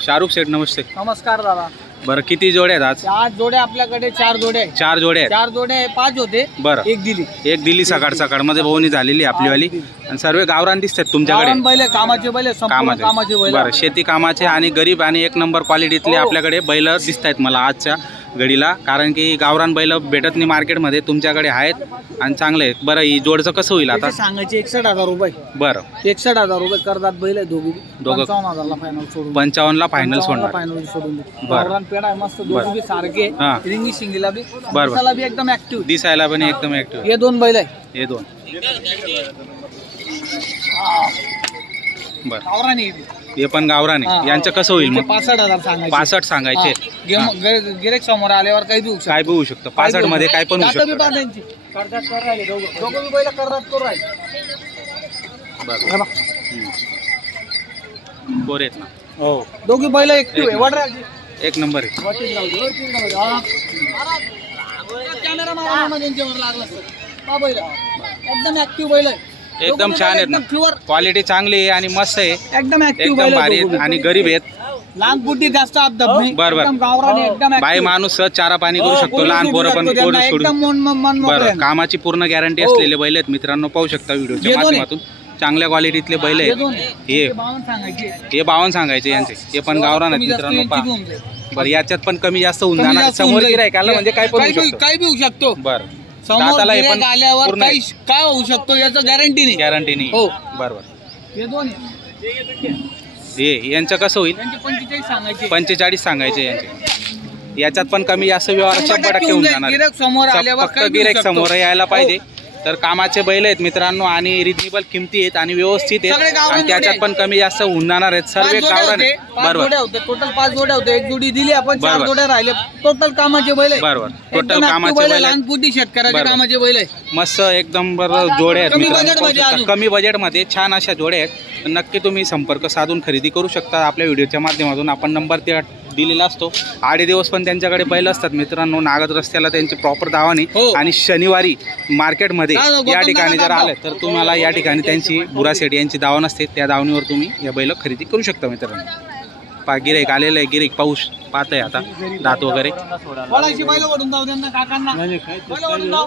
शाहरुख शेठ नमस्ते. नमस्कार दादा. बरं किती जोड्या आहेत आज? आज जोड्या आपल्याकडे 4 जोड्या आहे. 4 जोड्या आहेत. 4 जोड्या 5 होते. बरं एक दिली. एक दिल्ली सकाळ मध्ये बहुनी झालेली आपलीवाली आणि सर्व गावरान दिसतात तुमच्याकडे. गावरान बैल आहे, कामाचे बैल आहे, संपूर्ण कामाचे बैल आहे. बरं शेती कामाचे आणि गरीब आणि एक नंबर क्वालिटीतले आपल्याकडे बैल दिसत आहेत मला आजच्या घडीला, कारण की गावरान बैल भेटत नाही मार्केटमध्ये, तुमच्याकडे आहेत आणि चांगले आहेत. बरं ही जोडचं कसं होईल आता? सांगायचे 61,000 रुपये. बरं 61,000 रुपये करतात बैल आहे दोघी. दोघं 55,000 ला फायनल सोडून. 55 ला फायनल सोडणार. फायनल सोडून. बरं. गावरान पेडा आहे मस्त, दोघी सारखे. हां. रिंगी शिंगीला बी, बरं. दिसायला बी एकदम ऍक्टिव्ह. दिसायला पण एकदम ऍक्टिव्ह. हे 2 बैल आहे. हे 2. बरं गावरान आहे. हे पण गावरान आहे. यांचं कसं होईल मग? 65,000 सांगायचे. 65 सांगायचे. गिरेक समोर आल्यावर काही देऊ शकतो. काय बी होऊ शकतं 65 मध्ये, काय पण होऊ शकतं. दोघं बी बैल करतात करू राहिले. बरं कोर आहेत ना. हो दोघी बैल ऍक्टिव्ह आहे. वडरा एक नंबर आहे. कॅमेरा मारा त्यांच्यावर लागला सर. हा बैल एकदम ऍक्टिव्ह बैल आहे. एकदम छान आहेत ना, क्वालिटी चांगली आहे आणि मस्त आहे. एकदम ऍक्टिव्ह एकदम बैल भारी आहेत आणि गरीब आहेत. लहान बुद्धी जास्त अपदाब नाही. बरं. एकदम गावरान एकदम बाई माणूस सहज चारा पाणी करू शकतो, लहान पोरं पण करू एकदम शकतो. मन मोकळं बरं आहे. कामाची पूर्ण गॅरंटी असलेले बैल आहेत मित्रांनो, पाहू शकता व्हिडिओच्या माध्यमातून. चांगल्या क्वालिटीतले बैल आहेत. हे 52 सांगायचे. हे 52 सांगायचे यांचे. हे पण गावरान आहेत मित्रांनो. पहा बरं याच्यात पण कमी जास्त होऊन जाणार. जास्त समोर होऊन जाईल. गिरायकाला म्हणजे काय पण होऊ शकतं. काही बी होऊ शकतो. बरं समोर दाताला हे पण गिऱ्हाईक आल्यावर पूर्ण काही काय होऊ शकतो याचं गॅरंटी नाही. गॅरंटी नाही. हो. बरोबर. हे 2 आहे. हे यांचं कसं होईल? त्यांचे 45 सांगायचे. 45 सांगायचे यांचे. याच्यात पण कमी जास्त व्यवहार 100% होऊन जाणार. गिऱ्हाईक समोर आल्यावर फक्त काही गिऱ्हाईक देऊ शकतो. समोर यायला पाहिजे. तर कामाचे बैल आहेत मित्रांनो आणि रिजनेबल किमती आहेत आणि व्यवस्थित सगळे आहेत गावरान आणि त्याच्यात जोडे पण कमी जास्त होऊन जाणार आहेत. सर्व 5 जोड्या गावरान होते. आहेत. 5 बरोबर जोड्या होते. टोटल 5 जोड्या होते. एक जोडी दिली आपण. 4 बरोबर. जोड्या राहिले. टोटल कामाचे बैल आहे. बरोबर टोटल एकदम active कामाचे बैल आहे. बैल लहान आहेत. बुद्धी शेतकऱ्याचे बरोबर. कामाचे बैल आहे. मस्त एकदम बरं जोडे आहेत कमी मित्रांनो. बजेटमध्ये पाहू शकता. अजून. कमी बजेटमध्ये छान अशा जोड्या आहेत. नक्की तुम्ही संपर्क साधून खरेदी करू शकता आपल्या व्हिडिओच्या माध्यमातून. आपण नंबर ते दिलेला असतो. 8 दिवस पण त्यांच्याकडे बैल असतात मित्रांनो. नागद रस्त्याला त्यांचे प्रॉपर दावाने हो. आणि शनिवारी मार्केटमध्ये या ठिकाणी जर आले तर तुम्हाला या ठिकाणी त्यांची बुरासेट यांची दावण असते. त्या दावणीवर तुम्ही या बैल खरेदी करू शकता मित्रांनो. गिऱ्हाईक आलेलं आहे. गिऱ्हाईक पाऊस पाहत आहे आता दात वगैरे. वळायची बैल ओढून जाऊ त्यांना काकांना. बैल ओढून जाऊ.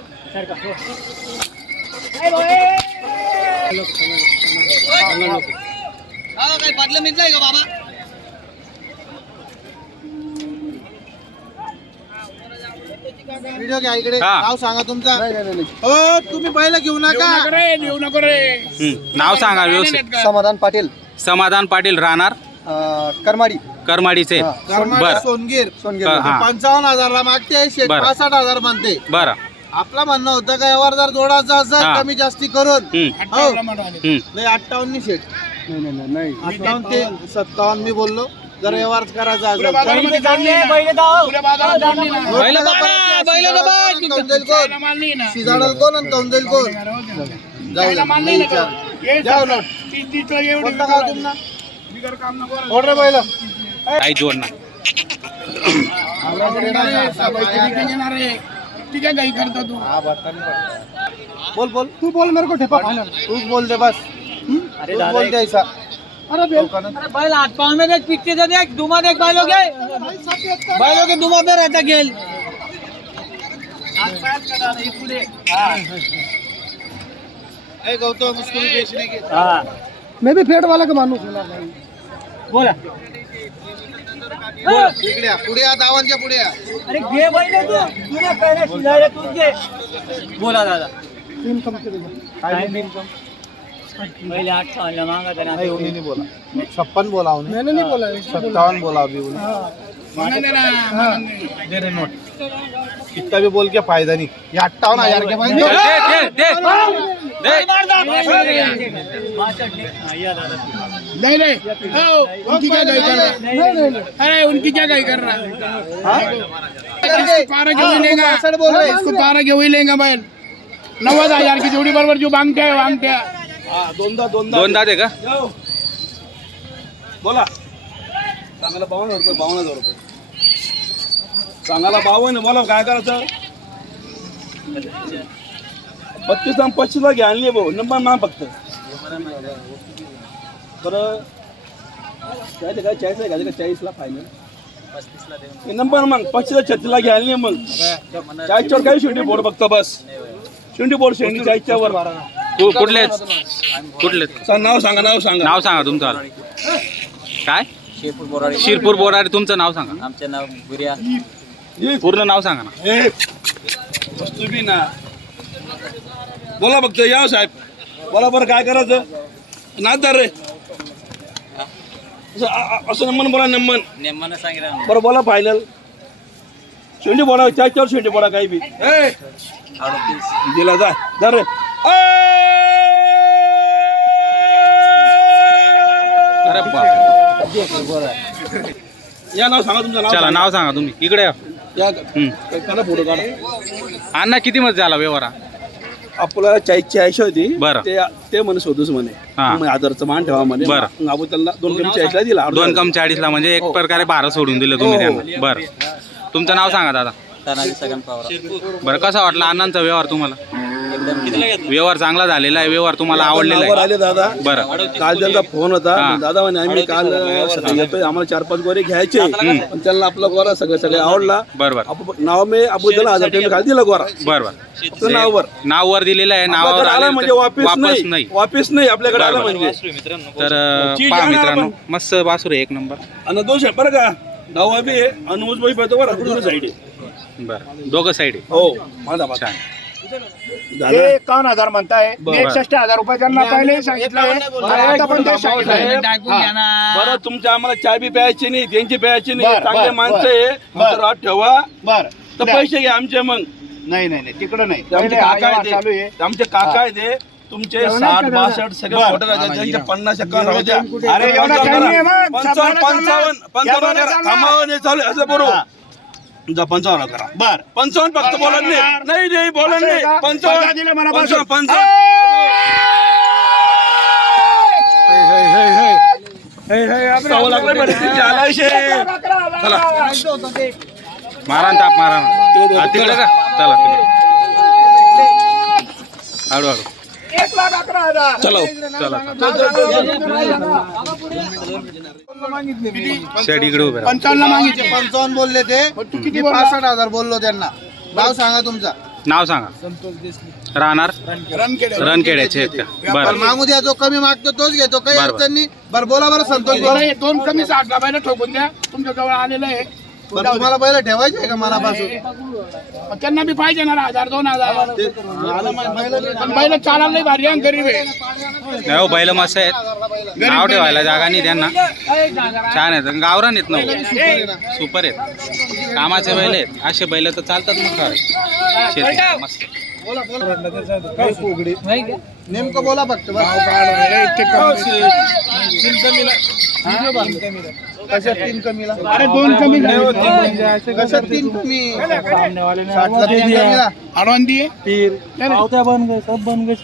काही पाटलं मिळत आहे का बाबा? व्हिडिओ घ्या इकडे. हा. नाव सांगा तुमचा. हो तुम्ही बैल घेऊ नका. नाव सांगा व्यवस्थित. समाधान पाटील, समाधान पाटील राहणार करमाडी, करमाडीचे. बरं सोनगीर. सोनगीर. हा. 55,000 ला मागते. बरं. 65,000 म्हणते. बरं. आपला म्हणणं होतं का यावर जर जोडाचा हा. असेल कमी जास्ती करून. हो. हम्म. लय 58 शेट. नाही 58 ते 57 मी बोललो. जर व्यवहार करायचा असेल बैल जाईल कोण? शिजाडल कोण आणि काऊन जाईल कोण? जाऊ नोट. कोणता गाव तुमना? ओढ रे बैल. काही जोड ना. बोल बोल तू बोल मेरे को ठेपा फाइनल तूच बोल दे बस. अरे बोल दे ऐसा. अरे बैल हाथ पाँव में देख पीछे से देख दुमा देख बैलों के दुमा पे रहता गेल. गौतम उसको भी बेचने के. मैं भी फेट वाला का मानूस बोला इकडे या, पुढे या, दावांच्या पुढे या. अरे घे बैल तू तुला काय शिजायला तू घे. बोला दादा. इनकम के लिए काय इनकम? पहले 58 मांगा था ना. नहीं उन्हें नहीं बोला, 56 बोला उन्हें. मैंने नहीं बोला 57 बोला अभी उन्हें. दे रहे नोट. कितना भी बोल के फायदा नहीं. ये 58,000 के भाई. नहीं नहीं उनकी क्या गाई कर रहा? अरे उनकी क्या गाई कर रहा? इसको 12 के वही लेगा. इसको 12 के वही लेगा बैल. 90,000 की जोड़ी बराबर जो मांगते हैं मांगते हैं. दोन दात आहे का? बोला सांगायला 52,000 रुपये सांगायला 52. बोला काय करायचं? 32 आणि 25 ला घ्या आणली भाऊ नंबर ना फक्त. बरं काय 40 ला घ्यायचं का 40 ला फायनल 35 ला देऊ नंबर मग 35 36 ला घ्यायला नाही मग 40 वर काही शेंडी बोर्ड बघतो बस शेंडी बोर्ड शेंडी 40 वर कुठले नाव सांगा नाव सांगा तुमचं काय शिरपूर बोराडे तुमचं नाव सांगा आमचं नाव गुरिया पूर्ण नाव सांगा ना वस्तू बी ना बोला बघत या साहेब बोला बरं काय करायचं नाचदार रे असं नमन बोला नेमानं सांगितलं बरं बोला फायनल शेंडी बोला 40 वर शेंडी बोला काही बी दिला जा धर रे अरे बाप या नाव सांगा तुमचं नाव चला नाव सांगा तुम्ही इकडे या. या काढा फोटो काढा अण्णा किती मध्ये झाला व्यवहार आपल्याला 40ची ऐशी होती बरं. ते म्हणे शोधूच म्हणे हा. मग आदरचं मान ठेवा म्हणे बरं. मग आपण त्यांना 2 कमी 40 ला दिला 2 कम 40 ला म्हणजे एक प्रकारे 12 सोडून दिलं तुम्ही त्यांना बरं तुमचं नाव सांगा दादा तानाजी सगन पवार बरं कसा वाटला अण्णांचा व्यवहार तुम्हाला एकदम व्यवहार चांगला झालेला आहे व्यवहार तुम्हाला आवडलेला नावावर आहे आले दादा बरं काल त्यांचा फोन होता हा. मग दादा म्हणे आम्ही काल सकाळी येतोय आम्हाला 4-5 गोरे घ्यायचे पण त्यांना आपला गोरा सगळे आवडला बरं बरं नाव मी आपण त्याला 1000 रुपये खाली दिला गोरा बरं बरं आपलं नाववर नाववर दिलेलं आहे नावावर आपल्याकडे आला आलेलं म्हणजे तर वापस नाही वापस नाही आपल्याकडे आला बरं, म्हणजे तर चीज पहा आणा मित्रांनो आपण. मस्त बासूर आहे 1 नंबर आणि 2 बरं का नाव बी आहे अनुज भाई पाहतो बरं दोन साईड आहे बरं दोघं साईड आहे हो माझा छान हे 51,000 म्हणताय 61,000 रुपये त्यांना पहिले सांगितलं आता पण ते सांगितलंय बरं तुमच्या आम्हाला चाय बी प्यायची नाही त्यांची प्यायची नाही बरं, चांगले बरं, माणसं आहे तुमचं रात ठेवा बर तर पैसे घ्या आमचे मग नाही तिकडं नाही ते आमचे पहिले हा काका व्यवहार चालू आहे आहे ते आमचे काका आहे ते तुमचे 60-62 सगळे बरं. फोटो राहतात त्यांचे 50-51 राहू द्या अरे एवढा कमी आहे मग. 55 एवढा करा चालणार. थांबावं नाही चालू आहे, असं बरोबर हा. जा 55 करा बर 55 फक्त बोला नाही बोला असं आहे का? 55 पंधरा दिले मनापासून. 55 सव्वा लाख रुपये भेटतील, ते आलायशे. चला मारा ना ताप मारा ना. हा, तिकडे का चला तिकडे हळूहळू चला चला शेड इकडे उभे राहा. 55 मागितले 55 बोलले ते तू किती मी 65,000 बोललो त्यांना नाव सांगा तुमचा नाव सांगा राहणार रणखेडे रणखेड्याचे आहेत का पण बरं मागू द्या जो कमी मागतो तोच घेतो काही बरं, अडचण नाही बरं बोला बरं संतोष भाऊ. बरं, हे 2 कमी 60 पहिलं ठोकून द्या तुमच्या जवळ आलेलं आहे बरं तुम्हाला पहिलं ठेवायचं आहे का मनापासून पण त्यांना बी पाहिजे ना 1,000-2,000 पण पहिलं चालायला नाही भारी आहे, गरीब आहे नाही हो बैल मस्त आहेत नाव ठेवायला जागा नाही त्यांना छान आहेत गावरान आहेत ना सुपर आहेत कामाचे बैल आहेत असे बैल तर चालतात मग खरं शेती मस्त नेमकं बोला फक्त बस. कशात 3 कमीला अरे 2 कमी कशात 3 कमी 60ला 3 कमीला अडवंती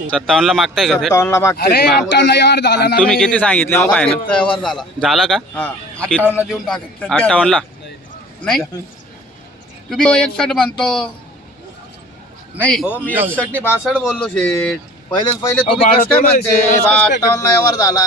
57 ला मागताय का ते 57 ला मागते अरे 58 यावर झाला ना तुम्ही किती सांगितले मग फायनल व्यवहार झाला झाला का हा 58 ला देऊन टाकत 58 ला नाही तुम्ही 61 म्हणतो नाही हो मी 61 नी 62 बोललो शेठ पहिले तुम्ही कसं काय म्हणते 58 ला व्यवहार झाला